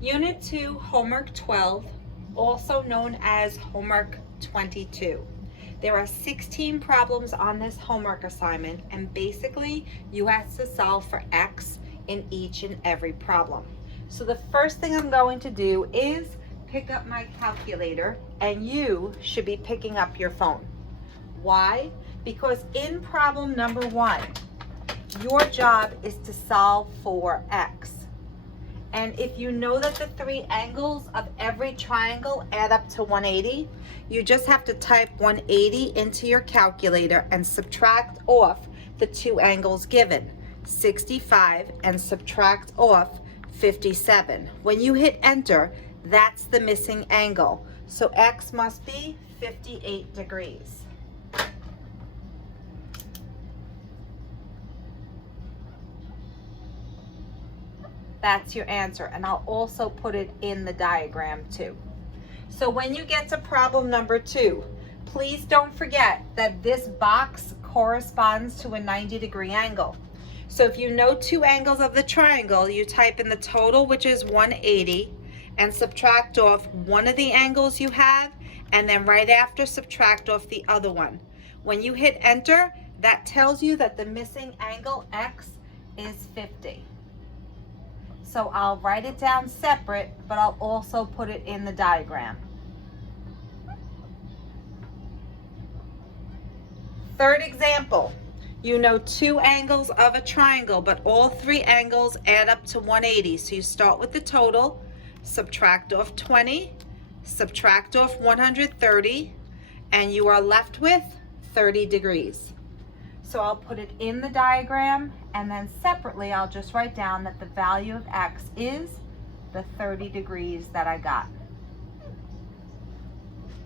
Unit 2, Homework 12, also known as Homework 22. There are 16 problems on this homework assignment, and basically you have to solve for X in each and every problem. So the first thing I'm going to do is pick up my calculator, and you should be picking up your phone. Why? Because in problem number 1, your job is to solve for X. And if you know that the 3 angles of every triangle add up to 180, you just have to type 180 into your calculator and subtract off the 2 angles given, 65, and subtract off 57. When you hit enter, that's the missing angle. So X must be 58 degrees. That's your answer, and I'll also put it in the diagram too. So when you get to problem number 2, please don't forget that this box corresponds to a 90-degree angle. So if you know 2 angles of the triangle, you type in the total, which is 180, and subtract off one of the angles you have, and then right after subtract off the other one. When you hit enter, that tells you that the missing angle X is 50. So I'll write it down separate, but I'll also put it in the diagram. Third example, you know 2 angles of a triangle, but all 3 angles add up to 180. So you start with the total, subtract off 20, subtract off 130, and you are left with 30 degrees. So I'll put it in the diagram, and then separately I'll just write down that the value of X is the 30 degrees that I got.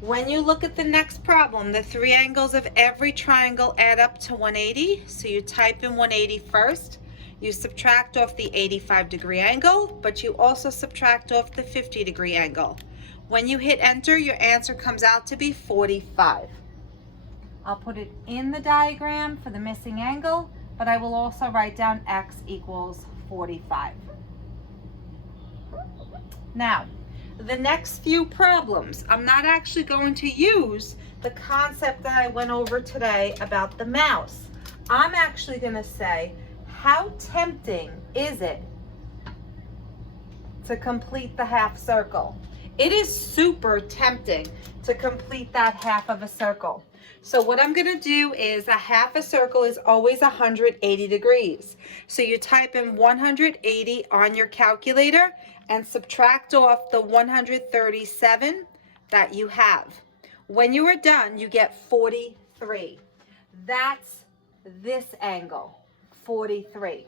When you look at the next problem, the 3 angles of every triangle add up to 180. So you type in 180 first, you subtract off the 85-degree angle, but you also subtract off the 50-degree angle. When you hit enter, your answer comes out to be 45. I'll put it in the diagram for the missing angle, but I will also write down X equals 45. Now, the next few problems, I'm not actually going to use the concept that I went over today about the mouse. I'm actually going to say, how tempting is it to complete the half circle? It is super tempting to complete that half of a circle. So what I'm going to do is a half a circle is always 180 degrees. So you type in 180 on your calculator and subtract off the 137 that you have. When you are done, you get 43. That's this angle, 43.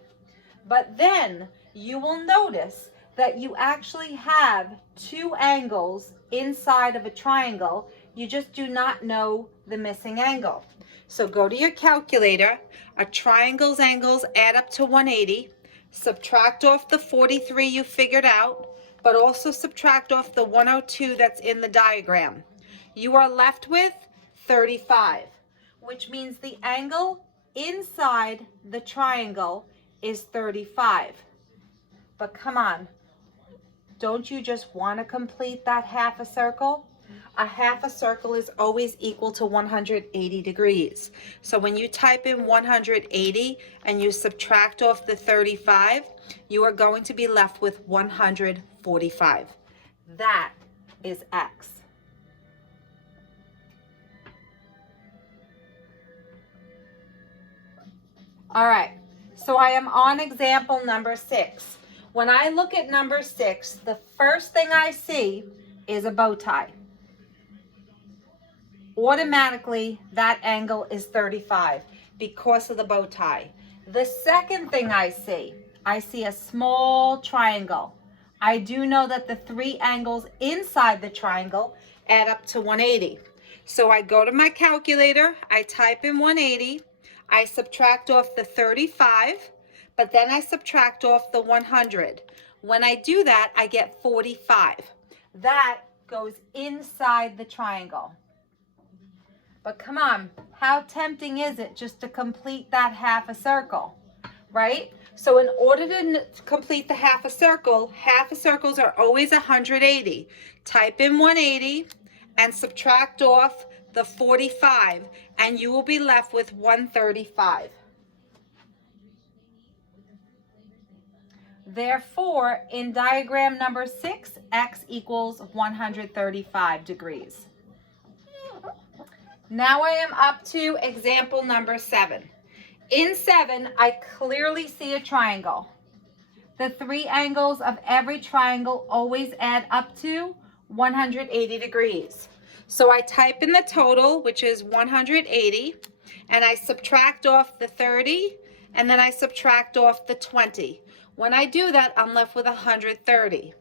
But then you will notice that you actually have 2 angles inside of a triangle. You just do not know the missing angle. So go to your calculator. A triangle's angles add up to 180. Subtract off the 43 you figured out, but also subtract off the 102 that's in the diagram. You are left with 35, which means the angle inside the triangle is 35. But come on, don't you just want to complete that half a circle? A half a circle is always equal to 180 degrees. So when you type in 180 and you subtract off the 35, you are going to be left with 145. That is X. All right, so I am on example number 6. When I look at number 6, the first thing I see is a bow tie. Automatically, that angle is 35 because of the bow tie. The second thing I see a small triangle. I do know that the 3 angles inside the triangle add up to 180. So I go to my calculator, I type in 180, I subtract off the 35, but then I subtract off the 100. When I do that, I get 45. That goes inside the triangle. But come on, how tempting is it just to complete that half a circle, right? So in order to complete the half a circles are always 180. Type in 180 and subtract off the 45, and you will be left with 135. Therefore, in diagram number 6, x equals 135 degrees. Now I am up to example number 7. In 7, I clearly see a triangle. The 3 angles of every triangle always add up to 180 degrees. So I type in the total, which is 180, and I subtract off the 30, and then I subtract off the 20. When I do that, I'm left with 130.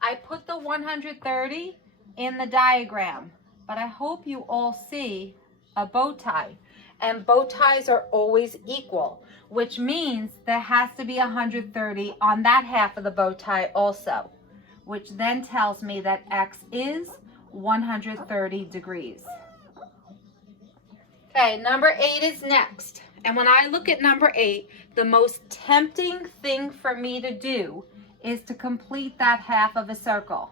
I put the 130 in the diagram, but I hope you all see a bow tie. And bow ties are always equal, which means there has to be 130 on that half of the bow tie also, which then tells me that x is 130 degrees. Okay, number 8 is next. And when I look at number 8, the most tempting thing for me to do is to complete that half of a circle.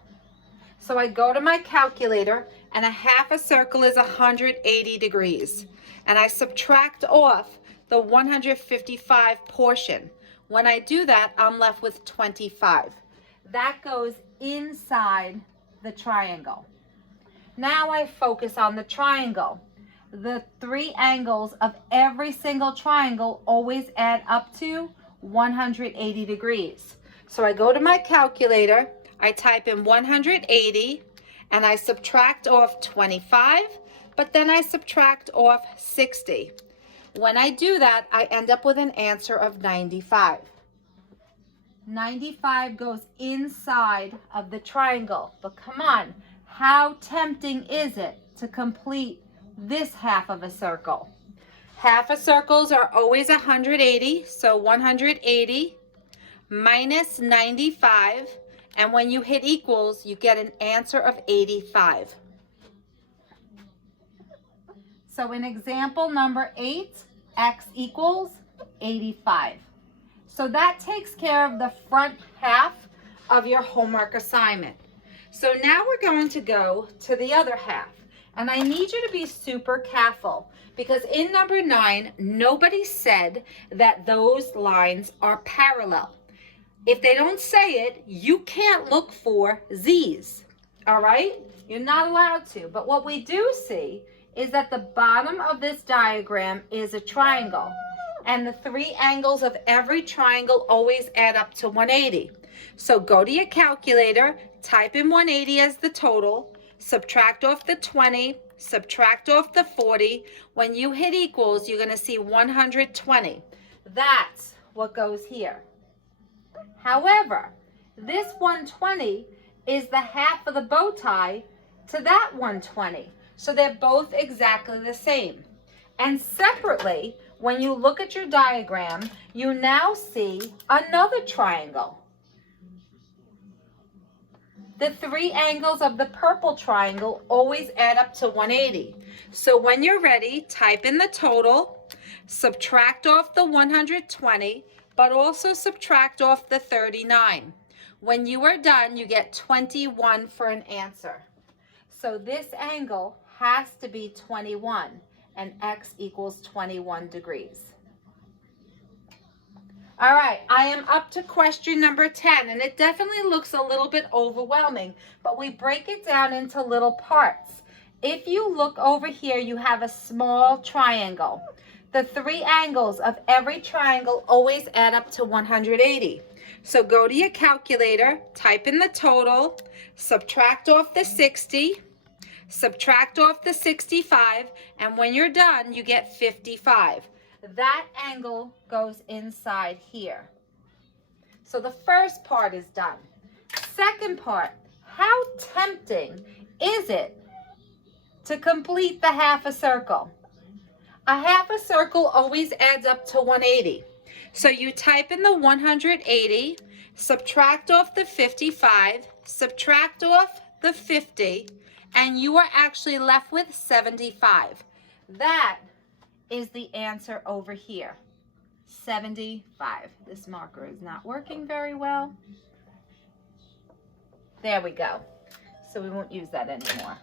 So I go to my calculator, and a half a circle is 180 degrees. And I subtract off the 155 portion. When I do that, I'm left with 25. That goes inside the triangle. Now I focus on the triangle. The 3 angles of every single triangle always add up to 180 degrees. So I go to my calculator, I type in 180, and I subtract off 25, but then I subtract off 60. When I do that, I end up with an answer of 95. 95 goes inside of the triangle. But come on, how tempting is it to complete this half of a circle? Half a circles are always 180, so 180 minus 95, and when you hit equals, you get an answer of 85. So in example number 8, x equals 85. So that takes care of the front half of your homework assignment. So now we're going to go to the other half. And I need you to be super careful, because in number 9, nobody said that those lines are parallel. If they don't say it, you can't look for Z's, all right? You're not allowed to. But what we do see is that the bottom of this diagram is a triangle, and the 3 angles of every triangle always add up to 180. So go to your calculator, type in 180 as the total, subtract off the 20, subtract off the 40. When you hit equals, you're going to see 120. That's what goes here. However, this 120 is the half of the bow tie to that 120. So they're both exactly the same. And separately, when you look at your diagram, you now see another triangle. The 3 angles of the purple triangle always add up to 180. So when you're ready, type in the total, subtract off the 120, but also subtract off the 39. When you are done, you get 21 for an answer. So this angle has to be 21, and x equals 21 degrees. All right, I am up to question number 10, and it definitely looks a little bit overwhelming, but we break it down into little parts. If you look over here, you have a small triangle. The 3 angles of every triangle always add up to 180. So go to your calculator, type in the total, subtract off the 60, subtract off the 65, and when you're done, you get 55. That angle goes inside here. So the first part is done. Second part, how tempting is it to complete the half a circle? A half a circle always adds up to 180. So you type in the 180, subtract off the 55, subtract off the 50, and you are actually left with 75. That is the answer over here, 75. This marker is not working very well. There we go. So we won't use that anymore.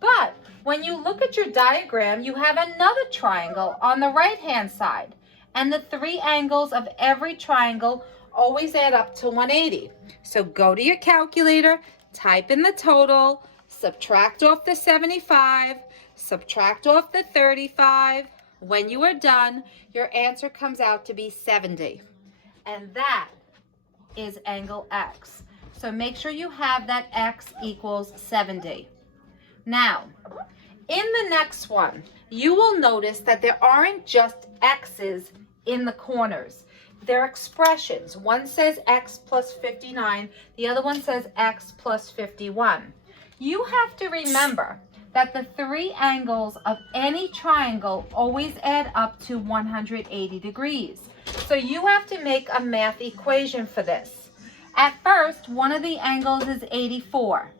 But when you look at your diagram, you have another triangle on the right-hand side. And the three angles of every triangle always add up to 180. So go to your calculator, type in the total, subtract off the 75, subtract off the 35. When you are done, your answer comes out to be 70. And that is angle X. So make sure you have that X equals 70. Now, in the next one, you will notice that there aren't just X's in the corners. They're expressions. One says X plus 59, the other one says X plus 51. You have to remember that the three angles of any triangle always add up to 180 degrees. So you have to make a math equation for this. At first, one of the angles is 84.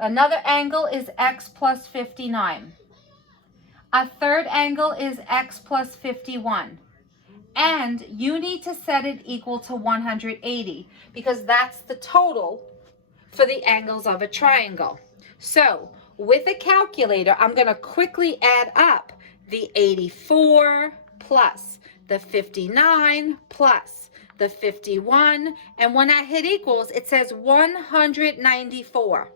Another angle is X plus 59. A third angle is X plus 51. And you need to set it equal to 180 because that's the total for the angles of a triangle. So with a calculator, I'm going to quickly add up the 84 plus the 59 plus the 51. And when I hit equals, it says 194.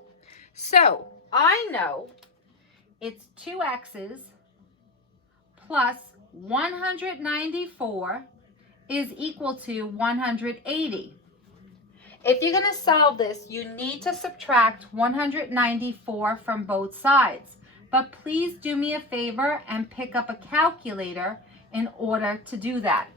So I know it's 2 X's plus 194 is equal to 180. If you're going to solve this, you need to subtract 194 from both sides. But please do me a favor and pick up a calculator in order to do that.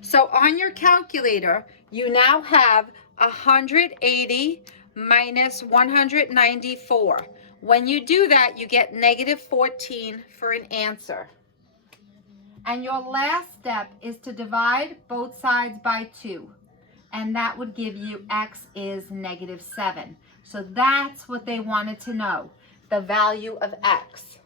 So on your calculator, you now have 180 minus 194. When you do that, you get negative 14 for an answer. And your last step is to divide both sides by 2. And that would give you X is negative 7. So that's what they wanted to know, the value of X.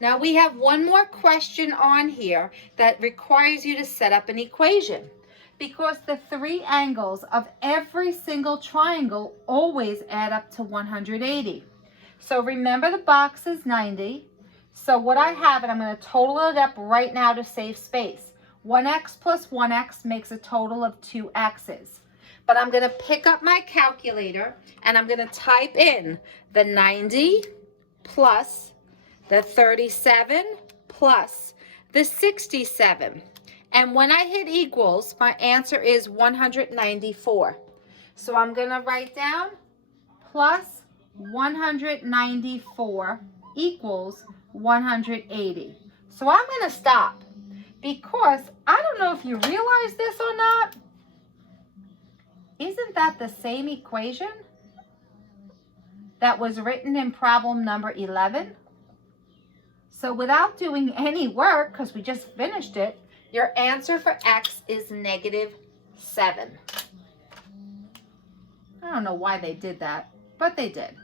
Now we have one more question on here that requires you to set up an equation, because the three angles of every single triangle always add up to 180. So remember the box is 90. So what I have, and I'm going to total it up right now to save space. 1x plus 1x makes a total of 2x's. But I'm going to pick up my calculator and I'm going to type in the 90 plus the 37 plus the 67. And when I hit equals, my answer is 194. So I'm going to write down plus 194 equals 180. So I'm going to stop because I don't know if you realize this or not. Isn't that the same equation that was written in problem number 11? So without doing any work, because we just finished it, your answer for X is negative 7. I don't know why they did that, but they did.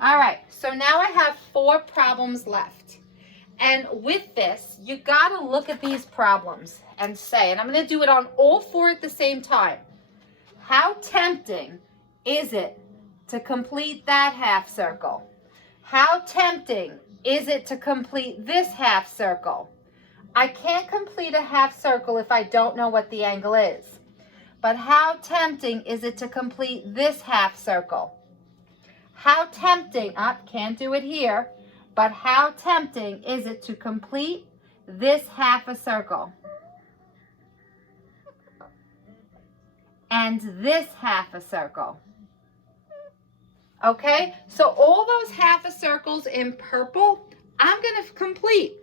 All right, so now I have 4 problems left. And with this, you got to look at these problems and say, and I'm going to do it on all 4 at the same time. How tempting is it to complete that half circle? How tempting is it to complete this half circle? I can't complete a half circle if I don't know what the angle is. But how tempting is it to complete this half circle? How tempting, can't do it here, but how tempting is it to complete this half a circle? And this half a circle. Okay, so all those half a circles in purple, I'm going to complete.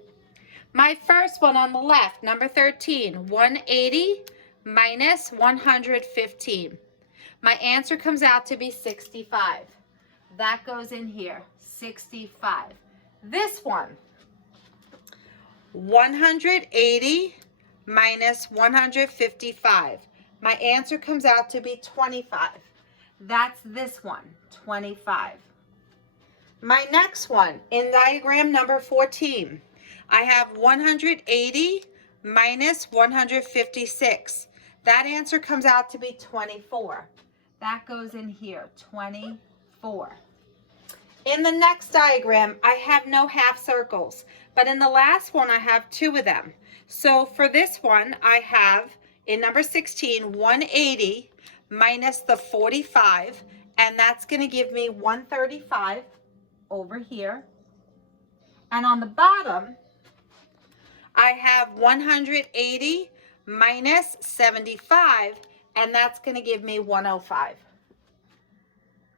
My first one on the left, number 13, 180 minus 115. My answer comes out to be 65. That goes in here, 65. This one, 180 minus 155. My answer comes out to be 25. That's this one, 25. My next one, in diagram number 14, I have 180 minus 156. That answer comes out to be 24. That goes in here, 24. In the next diagram, I have no half circles, but in the last one, I have 2 of them. So for this one, I have, in number 16, 180 minus the 45, and that's going to give me 135 over here. And on the bottom, I have 180 minus 75, and that's going to give me 105.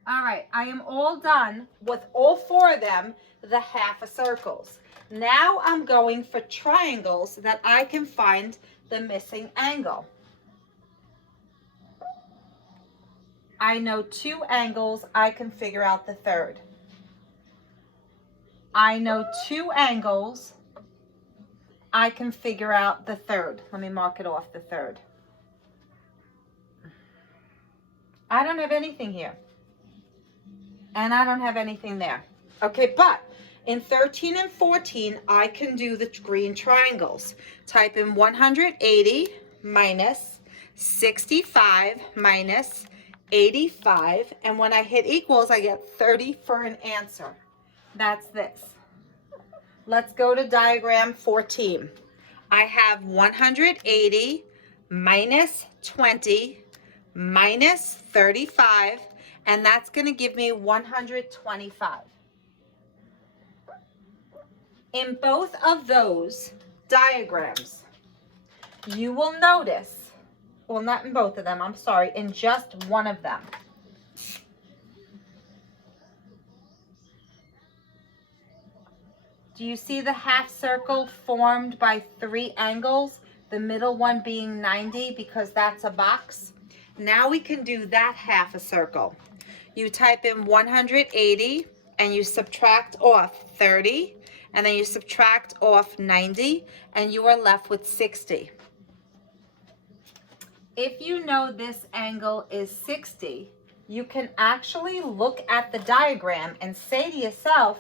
All right, I am all done with all 4 of them, the half a circles. Now I'm going for triangles that I can find the missing angle. I know 2 angles, I can figure out the third. I know 2 angles, I can figure out the third. Let me mark it off, the third. I don't have anything here. And I don't have anything there. Okay, but in 13 and 14, I can do the green triangles. Type in 180 minus 65 minus 85. And when I hit equals, I get 30 for an answer. That's this. Let's go to diagram 14. I have 180 minus 20 minus 35, and that's going to give me 125. In both of those diagrams, you will notice, well, not in both of them, I'm sorry, in just one of them. Do you see the half circle formed by 3 angles? The middle one being 90 because that's a box. Now we can do that half a circle. You type in 180 and you subtract off 30 and then you subtract off 90 and you are left with 60. If you know this angle is 60, you can actually look at the diagram and say to yourself,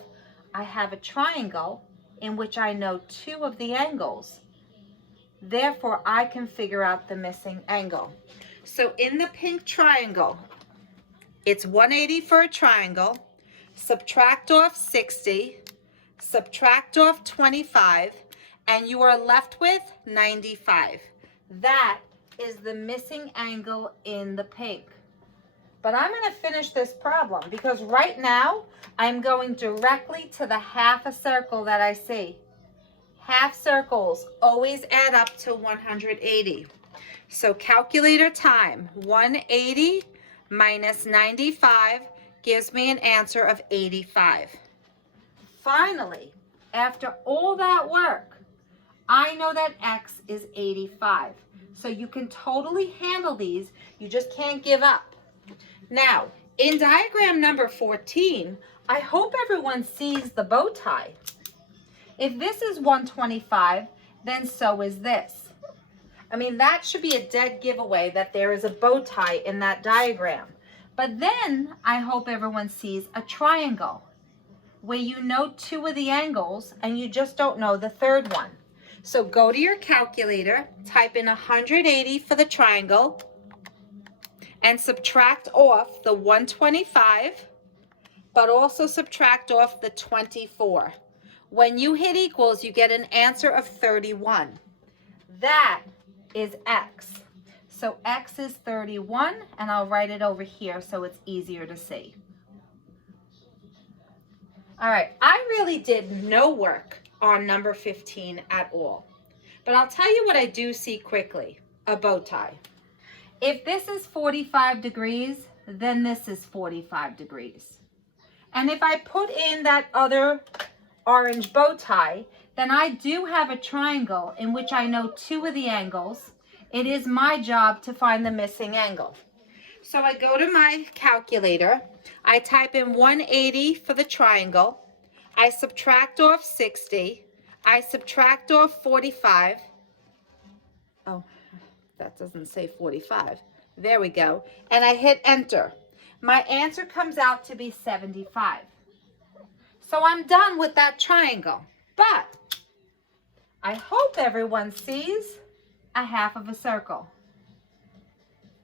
I have a triangle in which I know 2 of the angles. Therefore, I can figure out the missing angle. So in the pink triangle, it's 180 for a triangle, subtract off 60, subtract off 25, and you are left with 95. That is the missing angle in the pink. But I'm going to finish this problem because right now I'm going directly to the half a circle that I see. Half circles always add up to 180. So calculator time, 180 minus 95 gives me an answer of 85. Finally, after all that work, I know that X is 85. So you can totally handle these. You just can't give up. Now, in diagram number 14, I hope everyone sees the bow tie. If this is 125, then so is this. I mean, that should be a dead giveaway that there is a bow tie in that diagram. But then I hope everyone sees a triangle where you know 2 of the angles and you just don't know the third one. So go to your calculator, type in 180 for the triangle, and subtract off the 125, but also subtract off the 24. When you hit equals, you get an answer of 31. That is X. So X is 31, and I'll write it over here so it's easier to see. All right, I really did no work on number 15 at all. But I'll tell you what I do see quickly, a bow tie. If this is 45 degrees, then this is 45 degrees. And if I put in that other orange bow tie, then I do have a triangle in which I know 2 of the angles. It is my job to find the missing angle. So I go to my calculator, I type in 180 for the triangle, I subtract off 60, I subtract off 45. Oh, that doesn't say 45. There we go. And I hit enter. My answer comes out to be 75. So I'm done with that triangle. But I hope everyone sees a half of a circle.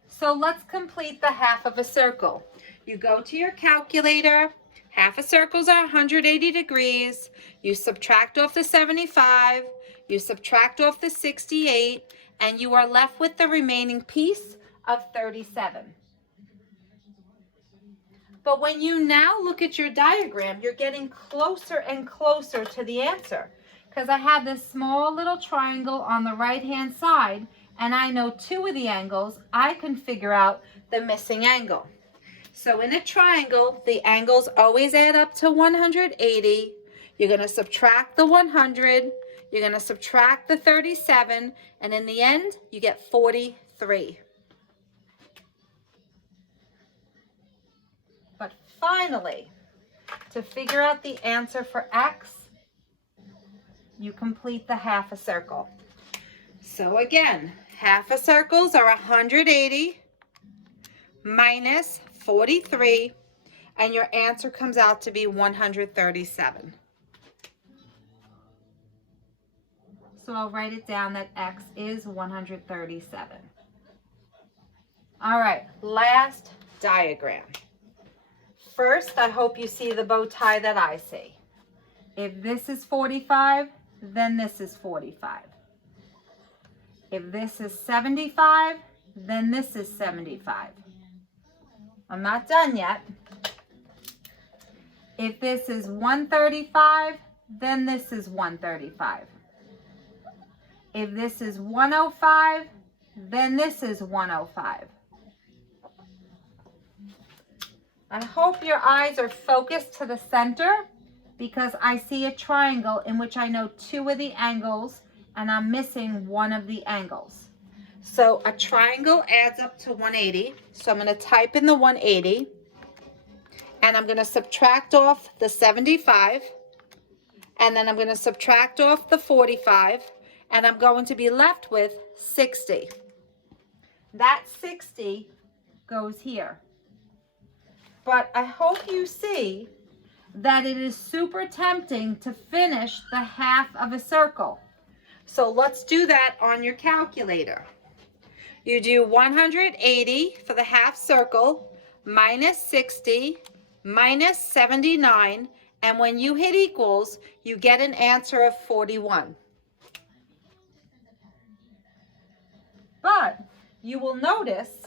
So let's complete the half of a circle. You go to your calculator. Half a circle's are 180 degrees. You subtract off the 75. You subtract off the 68. And you are left with the remaining piece of 37. But when you now look at your diagram, you're getting closer and closer to the answer. Because I have this small little triangle on the right-hand side, and I know two of the angles, I can figure out the missing angle. So in a triangle, the angles always add up to 180. You're going to subtract the 100. You're going to subtract the 37. And in the end, you get 43. But finally, to figure out the answer for x, you complete the half a circle. So again, half a circles are 180 minus 43, and your answer comes out to be 137. So I'll write it down that x is 137. All right, last diagram. First, I hope you see the bow tie that I see. If this is 45, then this is 45. If this is 75, then this is 75. I'm not done yet. If this is 135, then this is 135. If this is 105, then this is 105. I hope your eyes are focused to the center, because I see a triangle in which I know two of the angles and I'm missing one of the angles. So a triangle adds up to 180. So I'm going to type in the 180, and I'm going to subtract off the 75, and then I'm going to subtract off the 45, and I'm going to be left with 60. That 60 goes here. But I hope you see that it is super tempting to finish the half of a circle. So let's do that on your calculator. You do 180 for the half circle, minus 60, minus 79, and when you hit equals, you get an answer of 41. But you will notice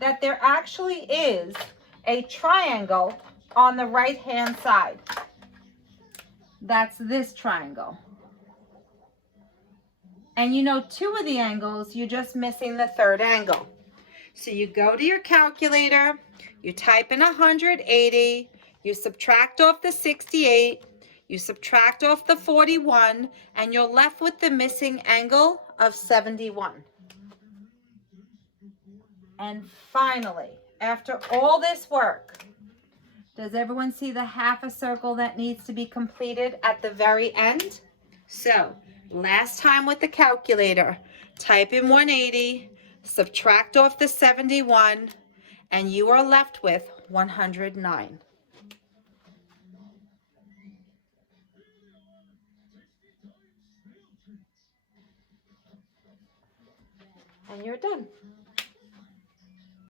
that there actually is a triangle on the right-hand side. That's this triangle. And you know two of the angles, you're just missing the third angle. So you go to your calculator, you type in 180, you subtract off the 68, you subtract off the 41, and you're left with the missing angle of 71. And finally, after all this work, does everyone see the half a circle that needs to be completed at the very end? So, last time with the calculator, type in 180, subtract off the 71, and you are left with 109. And you're done.